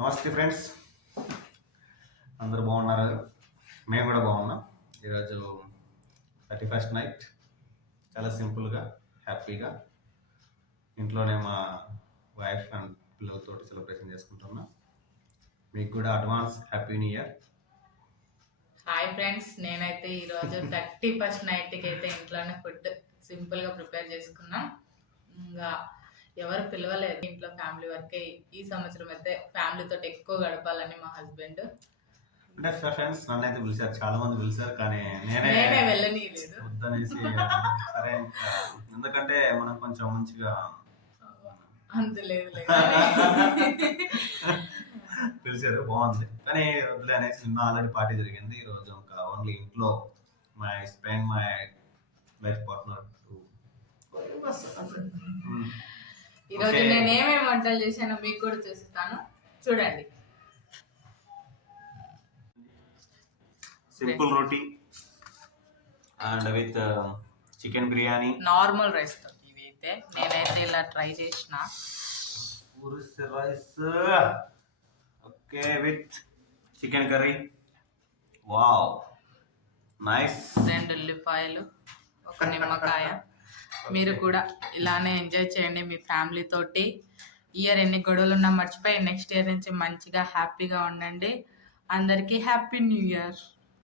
నమస్తే ఫ్రెండ్స్, అందరూ బాగున్నారు. మేము కూడా బాగున్నాం. ఈరోజు 31st నైట్ చాలా సింపుల్గా హ్యాపీగా ఇంట్లోనే మా వైఫ్ అండ్ పిల్లలతో సెలబ్రేషన్ చేసుకుంటున్నాం. మీకు కూడా advance happy new year. Hi friends, నేనైతే ఈరోజు 31st నైట్కి అయితే ఇంట్లోనే ఫుడ్ సింపుల్గా ప్రిపేర్ చేసుకున్నాం. ఇంకా ఎవరు పిలవలేదు, ఇంట్లో ఫ్యామిలీ వరకే. ఈ సంవత్సరం అయితే ఫ్యామిలీతో ఎక్కువ గడపాలని మా హస్బెండ్. అంటే ఫ్రెండ్స్ నన్ను అయితే పిలిచారు, చాలా మంది పిలిచారు, కానీ నేనే వెళ్ళనీయలేదు వద్దనేసి సరే ఎందుకంటే మనం కొంచెం మంచిగా అంత లేదు పిలిచారు, బాగుంది, కానీ వద్దులే అనేసి నిన్న ఆల్రెడీ పార్టీ జరిగింది. ఈరోజు ఇంకా ఓన్లీ ఇంట్లో మై లైఫ్ పార్ట్నర్. ఈరోజు నేను ఏమేమి వంటలు చేశానో మీకు కూడా చూపిస్తాను, చూడండి. Simple roti and with chicken biryani, normal rice తో. ఇవైతే నేనైతే ఇలా ట్రై చేసిన rice. Okay, with chicken curry. Wow, nice. 2 ఉల్లిపాయలు, 1 నిమ్మకాయ. మీరు కూడా ఇలానే ఎంజాయ్ చేయండి మీ ఫ్యామిలీ తోటి. ఇయర్ ఎన్ని గొడవలు ఉన్నా మర్చిపోయి నెక్స్ట్ ఇయర్ నుంచి మంచిగా హ్యాపీగా ఉండండి. అందరికీ హ్యాపీ న్యూ ఇయర్.